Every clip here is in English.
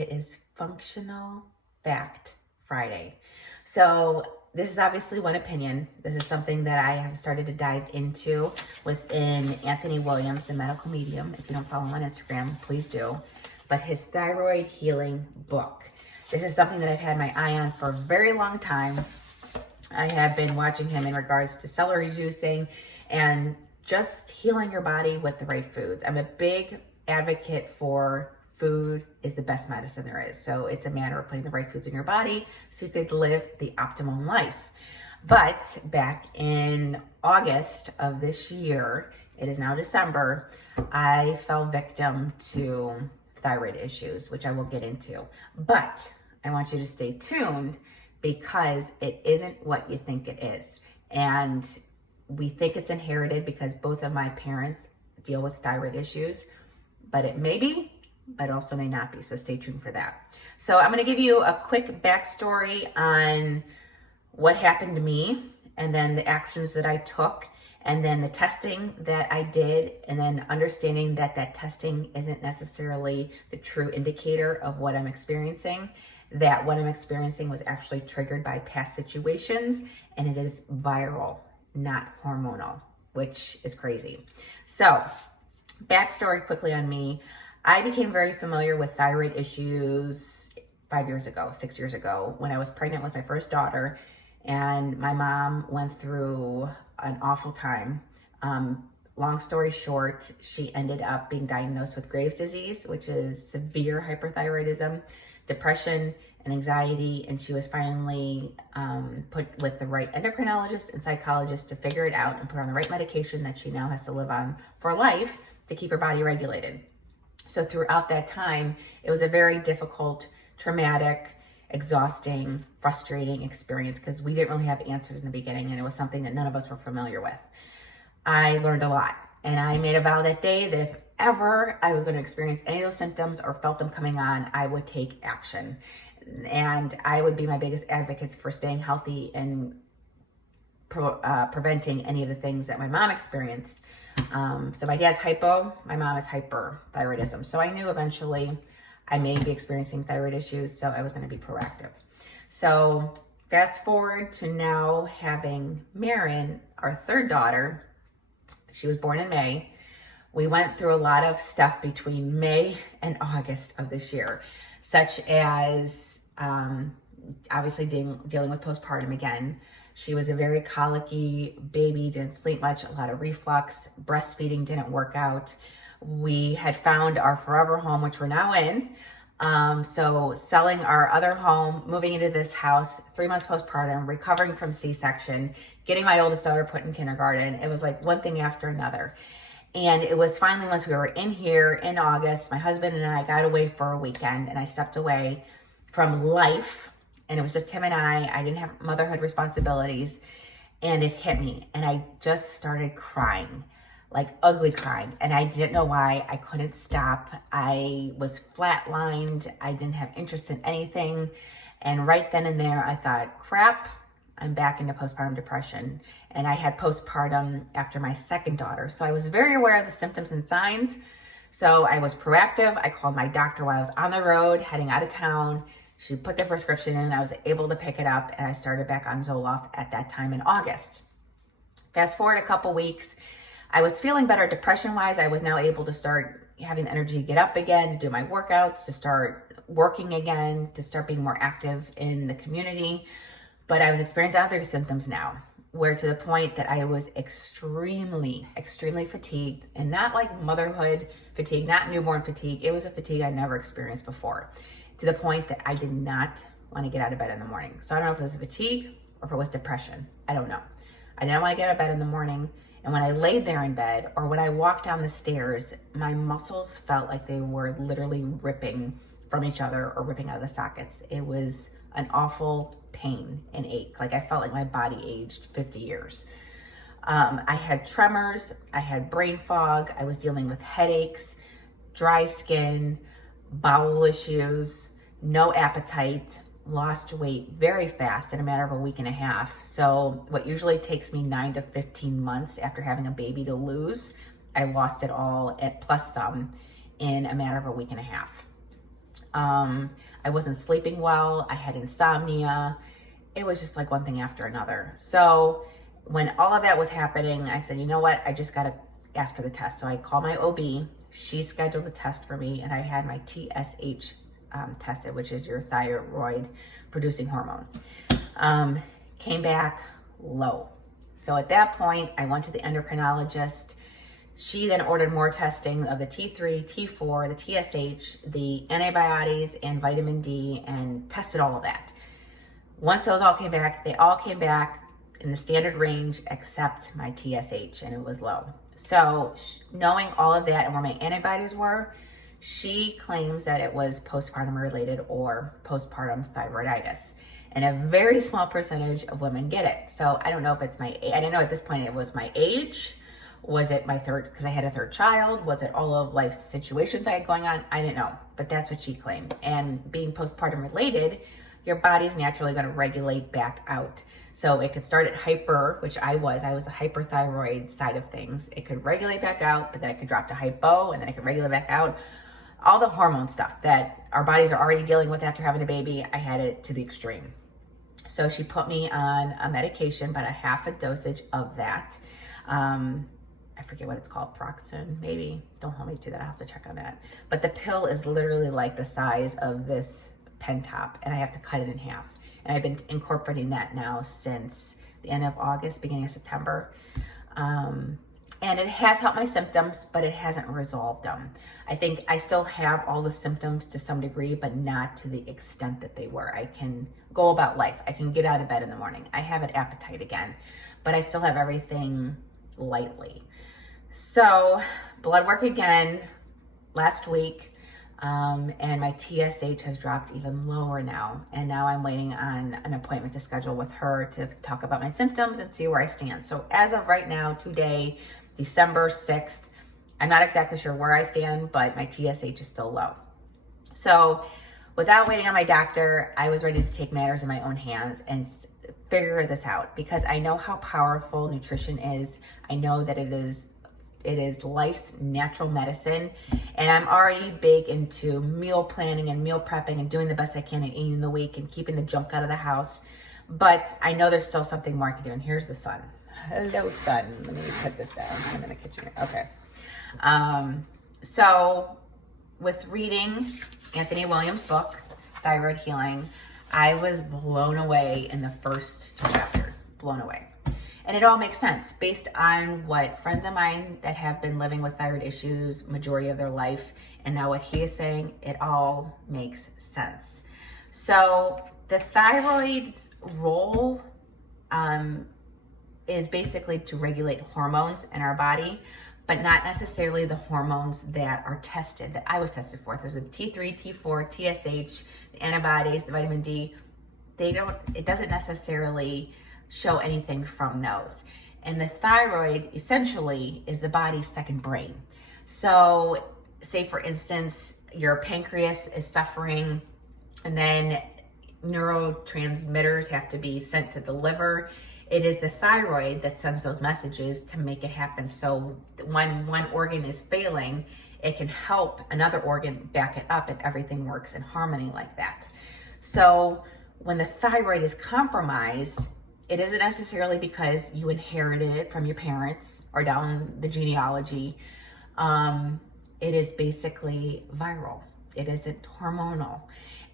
It is Functional Fact Friday. So this is obviously one opinion. This is something that I have started to dive into within Anthony Williams, the medical medium. If you don't follow him on Instagram, please do. But his thyroid healing book. This is something that I've had my eye on for a very long time. I have been watching him in regards to celery juicing and just healing your body with the right foods. I'm a big advocate for food is the best medicine there is. So it's a matter of putting the right foods in your body so you could live the optimum life. But back in August of this year, it is now December, I fell victim to thyroid issues, which I will get into. But I want you to stay tuned because it isn't what you think it is. And we think it's inherited because both of my parents deal with thyroid issues, but it may be, but also may not be. So stay tuned for that. So I'm going to give you a quick backstory on what happened to me and then the actions that I took and then the testing that I did, and then understanding that that testing isn't necessarily the true indicator of what I'm experiencing, that what I'm experiencing was actually triggered by past situations, and it is viral, not hormonal, which is crazy. So backstory quickly on me. I became very familiar with thyroid issues 6 years ago, when I was pregnant with my first daughter, and my mom went through an awful time. Long story short, she ended up being diagnosed with Graves' disease, which is severe hyperthyroidism, depression, and anxiety, and she was finally put with the right endocrinologist and psychologist to figure it out and put her on the right medication that she now has to live on for life to keep her body regulated. So throughout that time, it was a very difficult, traumatic, exhausting, frustrating experience because we didn't really have answers in the beginning, and it was something that none of us were familiar with. I learned a lot, and I made a vow that day that if ever I was going to experience any of those symptoms or felt them coming on, I would take action. And I would be my biggest advocates for staying healthy and preventing any of the things that my mom experienced. So my dad's hypo, my mom is hyperthyroidism. So I knew eventually I may be experiencing thyroid issues, so I was going to be proactive. So fast forward to now having Marin, our third daughter. She was born in May. We went through a lot of stuff between May and August of this year, such as obviously dealing with postpartum again. She was a very colicky baby, didn't sleep much, a lot of reflux, breastfeeding didn't work out. We had found our forever home, which we're now in. So selling our other home, moving into this house, 3 months postpartum, recovering from C-section, getting my oldest daughter put in kindergarten. It was like one thing after another. And it was finally, once we were in here in August, my husband and I got away for a weekend, and I stepped away from life, and it was just him and I didn't have motherhood responsibilities, and it hit me, and I just started crying, like ugly crying, and I didn't know why. I couldn't stop. I was flatlined. I didn't have interest in anything, and right then and there, I thought, crap, I'm back into postpartum depression. And I had postpartum after my second daughter. So I was very aware of the symptoms and signs. So I was proactive. I called my doctor while I was on the road, heading out of town. She put the prescription in. I was able to pick it up, and I started back on Zoloft at that time in August. Fast forward a couple weeks, I was feeling better depression-wise. I was now able to start having the energy to get up again, to do my workouts, to start working again, to start being more active in the community. But I was experiencing other symptoms now, where to the point that I was extremely, extremely fatigued, and not like motherhood fatigue, not newborn fatigue. It was a fatigue I never experienced before, to the point that I did not want to get out of bed in the morning. So I don't know if it was fatigue or if it was depression. I don't know. I didn't want to get out of bed in the morning. And when I laid there in bed, or when I walked down the stairs, my muscles felt like they were literally ripping from each other or ripping out of the sockets. It was an awful pain and ache. Like I felt like my body aged 50 years. I had tremors, I had brain fog, I was dealing with headaches, dry skin, bowel issues, no appetite, lost weight very fast in a matter of a week and a half. So what usually takes me 9 to 15 months after having a baby to lose, I lost it all at plus some in a matter of a week and a half. I wasn't sleeping well. I had insomnia. It was just like one thing after another. So when all of that was happening, I said, you know what? I just got to ask for the test. So I called my OB. She scheduled the test for me, and I had my TSH tested, which is your thyroid producing hormone. Came back low. So at that point, I went to the endocrinologist. She then ordered more testing of the T3, T4, the TSH, the antibiotics, and vitamin D, and tested all of that. Once those all came back, they all came back in the standard range except my TSH, and it was low. So knowing all of that and where my antibodies were, she claims that it was postpartum related or postpartum thyroiditis. And a very small percentage of women get it. So I don't know if it's my, I didn't know at this point it was my age. Was it my third, because I had a third child? Was it all of life's situations I had going on? I didn't know, but that's what she claimed. And being postpartum related, your body's naturally going to regulate back out. So it could start at hyper, which I was the hyperthyroid side of things. It could regulate back out, but then it could drop to hypo, and then it could regulate back out. All the hormone stuff that our bodies are already dealing with after having a baby, I had it to the extreme. So she put me on a medication, but a half a dosage of that. I forget what it's called, Proxen, maybe. Don't hold me to that, I'll have to check on that. But the pill is literally like the size of this pen top, and I have to cut it in half. And I've been incorporating that now since the end of August, beginning of September. And it has helped my symptoms, but it hasn't resolved them. I think I still have all the symptoms to some degree, but not to the extent that they were. I can go about life. I can get out of bed in the morning. I have an appetite again, but I still have everything lightly. So blood work again last week, and my TSH has dropped even lower now. And now I'm waiting on an appointment to schedule with her to talk about my symptoms and see where I stand. So as of right now, today, December 6th, I'm not exactly sure where I stand, but my TSH is still low. So without waiting on my doctor, I was ready to take matters in my own hands and figure this out, because I know how powerful nutrition is. I know that it is life's natural medicine, and I'm already big into meal planning and meal prepping and doing the best I can and eating the week and keeping the junk out of the house. But I know there's still something more I can do, and here's the sun. Hello, sun. Let me put this down. I'm in the kitchen. Okay. So with reading Anthony Williams' book, Thyroid Healing, I was blown away in the first 2 chapters. Blown away. And it all makes sense based on what friends of mine that have been living with thyroid issues majority of their life, and now what he is saying, it all makes sense. So the thyroid's role is basically to regulate hormones in our body, but not necessarily the hormones that are tested, that I was tested for. There's a T3, T4, TSH, the antibodies, the vitamin D. It doesn't necessarily show anything from those. And the thyroid essentially is the body's second brain. So say for instance, your pancreas is suffering, and then neurotransmitters have to be sent to the liver. It is the thyroid that sends those messages to make it happen. So when one organ is failing, it can help another organ back it up, and everything works in harmony like that. So when the thyroid is compromised, it isn't necessarily because you inherited it from your parents or down the genealogy. It is basically viral. It isn't hormonal.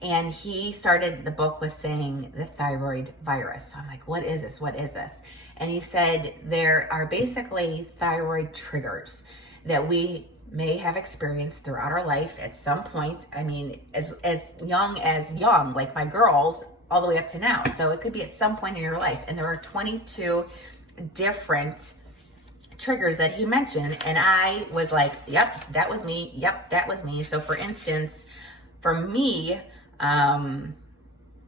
And he started the book with saying the thyroid virus. So I'm like, what is this? What is this? And he said there are basically thyroid triggers that we may have experienced throughout our life at some point. I mean, as young, like my girls, all the way up to now. So it could be at some point in your life. And there are 22 different triggers that he mentioned. And I was like, yep, that was me. Yep, that was me. So for instance, for me,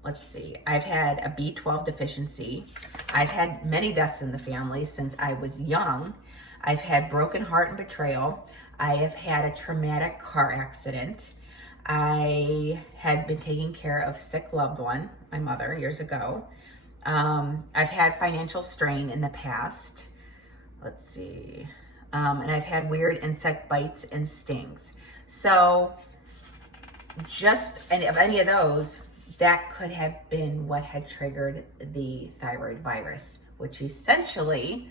let's see, I've had a B12 deficiency. I've had many deaths in the family since I was young. I've had broken heart and betrayal. I have had a traumatic car accident. I had been taking care of a sick loved one, my mother, years ago. I've had financial strain in the past. Let's see. And I've had weird insect bites and stings. So and of any of those, that could have been what had triggered the thyroid virus, which essentially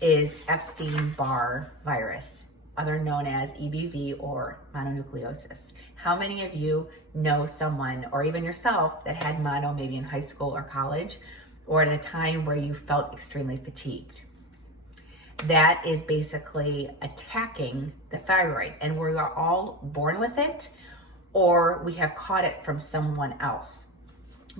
is Epstein-Barr virus, other known as EBV or mononucleosis. How many of you know someone, or even yourself, that had mono maybe in high school or college, or at a time where you felt extremely fatigued? That is basically attacking the thyroid, and we are all born with it, or we have caught it from someone else.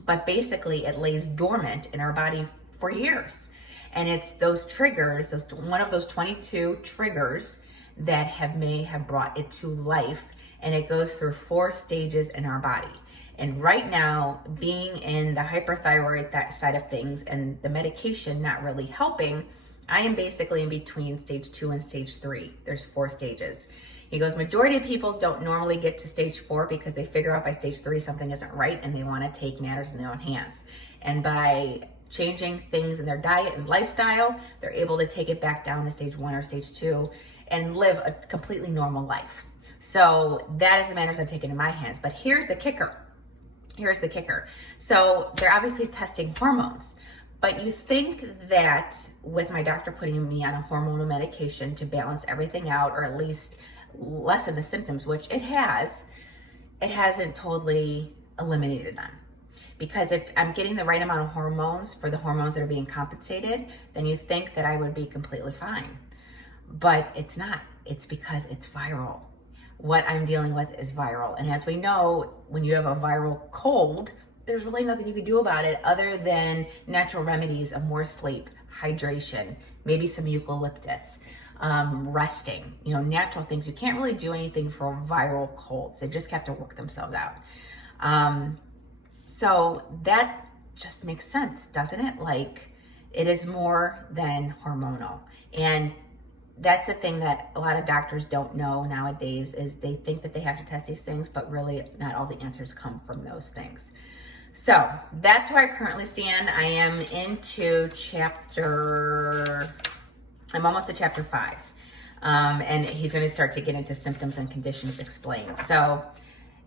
But basically it lays dormant in our body for years. And it's those triggers, one of those 22 triggers that may have brought it to life. And it goes through 4 stages in our body. And right now, being in the hyperthyroid that side of things and the medication not really helping, I am basically in between stage 2 and stage 3. There's 4 stages. He goes, majority of people don't normally get to stage 4 because they figure out by stage 3 something isn't right and they want to take matters in their own hands. And by changing things in their diet and lifestyle, they're able to take it back down to stage 1 or stage 2 and live a completely normal life. So that is the matters I've taken in my hands. But here's the kicker. So they're obviously testing hormones. But you think that with my doctor putting me on a hormonal medication to balance everything out, or at least lessen the symptoms, which it hasn't totally eliminated them. Because if I'm getting the right amount of hormones for the hormones that are being compensated, then you think that I would be completely fine. But it's not. It's because it's viral. What I'm dealing with is viral. And as we know, when you have a viral cold, there's really nothing you can do about it other than natural remedies of more sleep, hydration, maybe some eucalyptus, resting, natural things. You can't really do anything for viral colds. They just have to work themselves out. So that just makes sense, doesn't it? Like, it is more than hormonal. And that's the thing that a lot of doctors don't know nowadays, is they think that they have to test these things, but really not all the answers come from those things. So that's where I currently stand. I am into I'm almost to chapter 5. And he's going to start to get into symptoms and conditions explained. So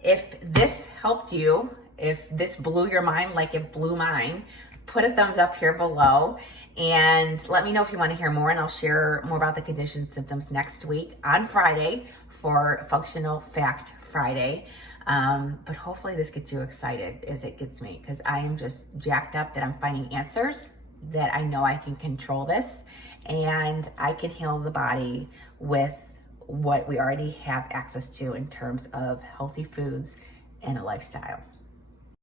if this helped you, if this blew your mind like it blew mine, put a thumbs up here below and let me know if you want to hear more, and I'll share more about the conditions and symptoms next week on Friday for Functional Fact Friday. But hopefully this gets you excited as it gets me, because I am just jacked up that I'm finding answers, that I know I can control this and I can heal the body with what we already have access to in terms of healthy foods and a lifestyle.